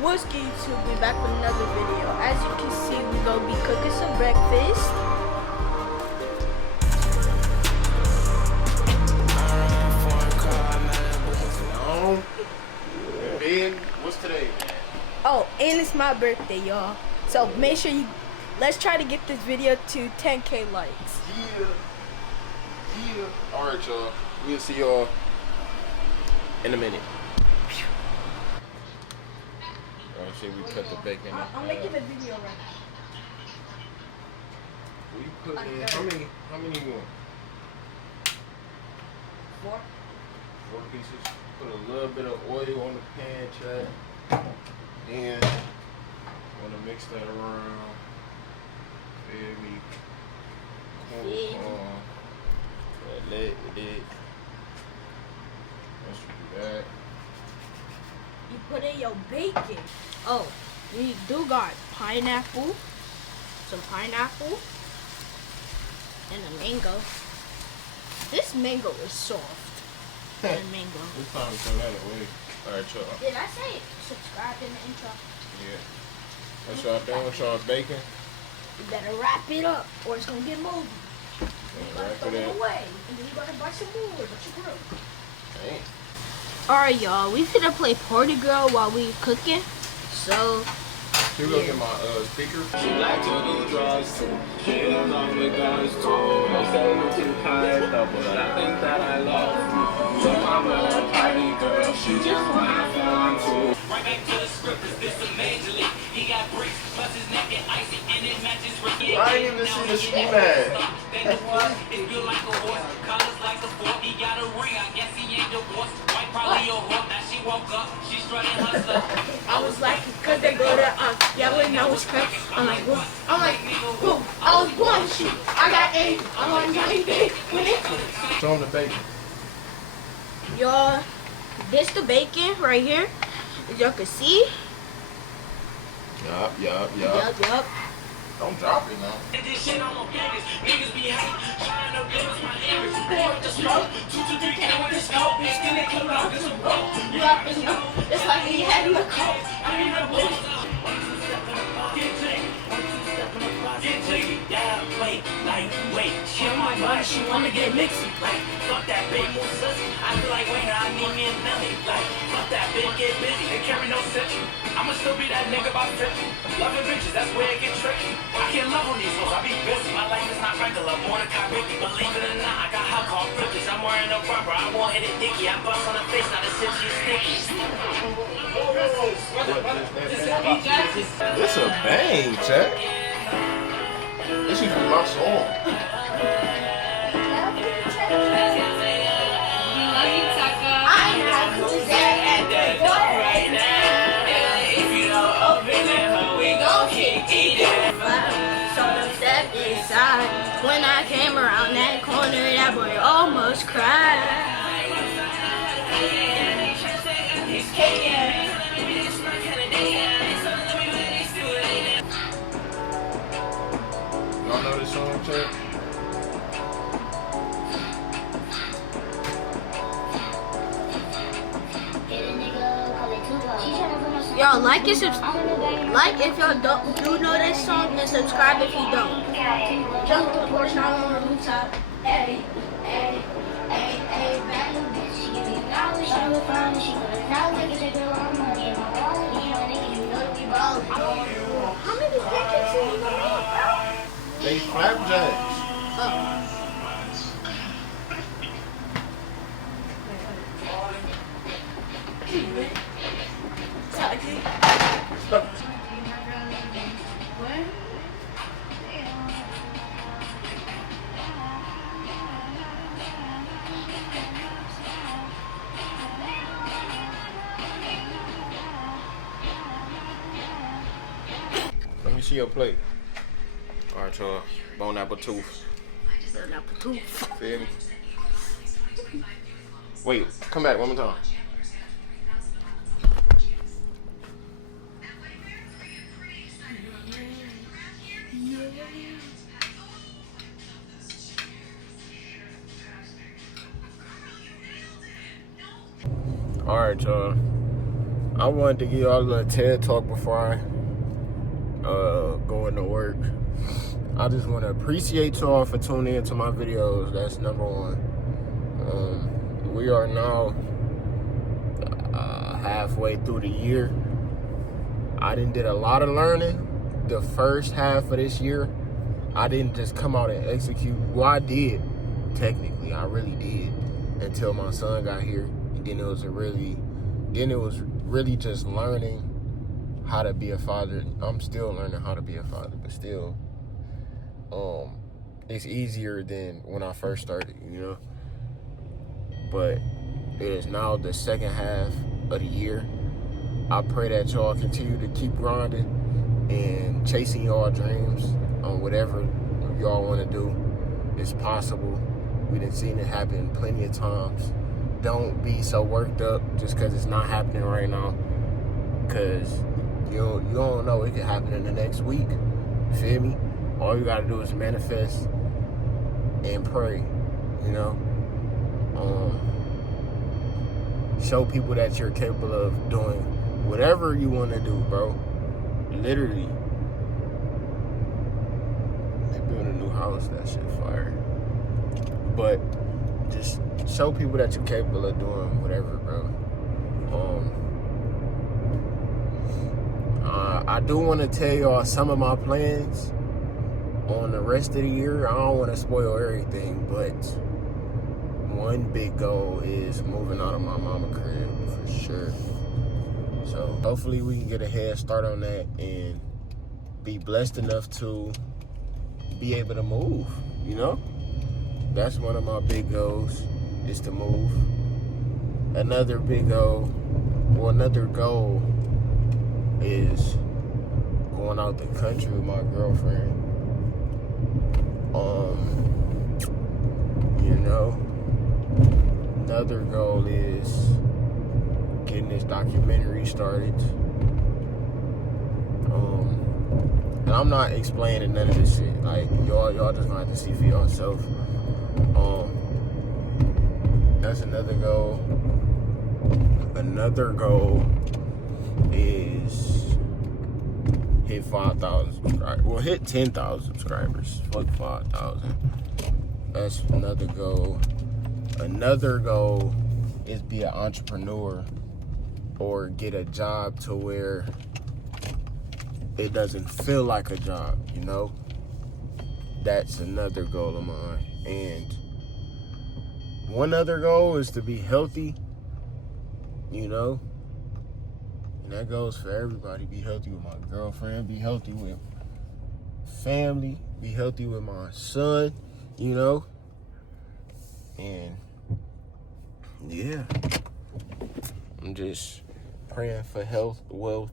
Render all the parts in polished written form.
What's good, YouTube? We back with another video. As you can see, we gonna be cooking some breakfast. And what's today? Oh, and it's my birthday, y'all. So make sure let's try to get this video to 10K likes. Yeah. Alright, y'all. We'll see y'all in a minute. Alright, see, we cut the bacon. I'm making a video right now. We put in, how many you want? 4. 4 pieces. Put a little bit of oil on the pan, chat. Then, wanna mix that around. Feel me? Let it. Let's do that. You put in your bacon. Oh, we do got pineapple, some pineapple, and a mango. This mango is soft. The mango. It's time to throw that away. Alright, y'all. Did I say subscribe in the intro? Yeah. That's y'all done with y'all bacon. You better wrap it up or it's gonna get moldy. You gotta throw it away. And then you gotta buy some more, but you broke. Dang. Alright, y'all, we finna play Party Girl while we cooking. So Here we go get my speaker. She like to do drugs too. She lives off with guns too. They say you too kind stuff, but I think that I love you. So I'm a party girl. She just wanna fun too. Right back to the script, is this a major league? He got bricks, plus his neck and icy, and it matches with I ain't even see the ski man. It feel like a horse, colors like a fork. He got a ring, I guess he ain't divorced. White probably a whore. Now she woke up, she strutting her stuff. I was like, cause they go to yelling, I was crazy. I'm like, boom. I was born to shoot. I got aim. I'm like, Show them the bacon. y'all, this the bacon right here. As y'all can see. Yup. Yup. Don't drop it now. This shit on my niggas, niggas be hate, trying to build my image. Pour up the smoke, 2 to 3 can with the scope, bitch, then it come out, get some rope. You up and yo, it's like he had in the coat. I mean the boots. Get jiggy, yeah, wait. She on my body, she wanna get mixy. Like, fuck that big move, sussy. I feel like wait, I need me a belly. Like, fuck that bitch, get busy. They carry no century. I'ma still be that nigga about 50. Loving bitches, that's where it get tricky. I can't love on these hoes, I be busy. My life is not regular, Mordecai Ricky. Believe it or not, I got hot call privilege. I'm wearing a rubber, I won't hit it dicky. I bust on the face, not a cinch, you sticky. It's a bang, chat. This used to be my song. When I came around that corner, that boy almost cried. Y'all know this song, chat? Y'all like if y'all do know this song, and subscribe if you don't. Jump to the porch, now I'm on the rooftop. Hey, bad little bitch, she give me knowledge, she was fine, she put a knowledge, take her on money, and my wallet, you know, niggas, you know that we ballin'. How many pancakes are you gonna make, bro? They flapjacks. Let me see your plate. Alright, y'all. Bone apple tooth. Feel me? Wait, come back one more time. Alright, y'all. I wanted to give y'all a little TED talk before I go into work. I just want to appreciate y'all for tuning into my videos. That's number one. We are now halfway through the year. I did a lot of learning the first half of this year. I didn't just come out and execute. Well, I did, technically. I really did until my son got here. And then it was really just learning how to be a father. I'm still learning how to be a father, but still, it's easier than when I first started, you know? But it is now the second half of the year. I pray that y'all continue to keep grinding and chasing y'all dreams on whatever y'all want to do. It's possible. We done seen it happen plenty of times. Don't be so worked up just because it's not happening right now. Because you don't know, it could happen in the next week. Feel me? All you got to do is manifest and pray, you know? Show people that you're capable of doing whatever you want to do, bro. Literally. They built a new house, that shit fire. But just show people that you're capable of doing whatever, bro. I do want to tell y'all some of my plans on the rest of the year. I don't want to spoil everything, but one big goal is moving out of my mama crib for sure. So hopefully we can get a head start on that and be blessed enough to be able to move, you know? That's one of my big goals, is to move. Another goal is going out the country with my girlfriend. You know, another goal is getting this documentary started. And I'm not explaining none of this shit. Like, y'all just gonna have to see for yourself. That's another goal. Another goal is hit 5,000 subscribers. Well, hit 10,000 subscribers. Fuck 5,000. That's another goal. Another goal is be an entrepreneur or get a job to where it doesn't feel like a job, you know? That's another goal of mine. And one other goal is to be healthy, you know? And that goes for everybody. Be healthy with my girlfriend, be healthy with family, be healthy with my son, you know? And yeah, I'm just praying for health, wealth,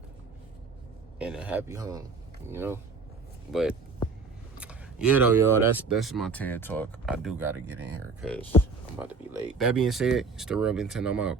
and a happy home, you know? But yeah, though, y'all, that's my TED talk. I do gotta get in here because I'm about to be late. That being said, it's the Real Ben 10. I'm out.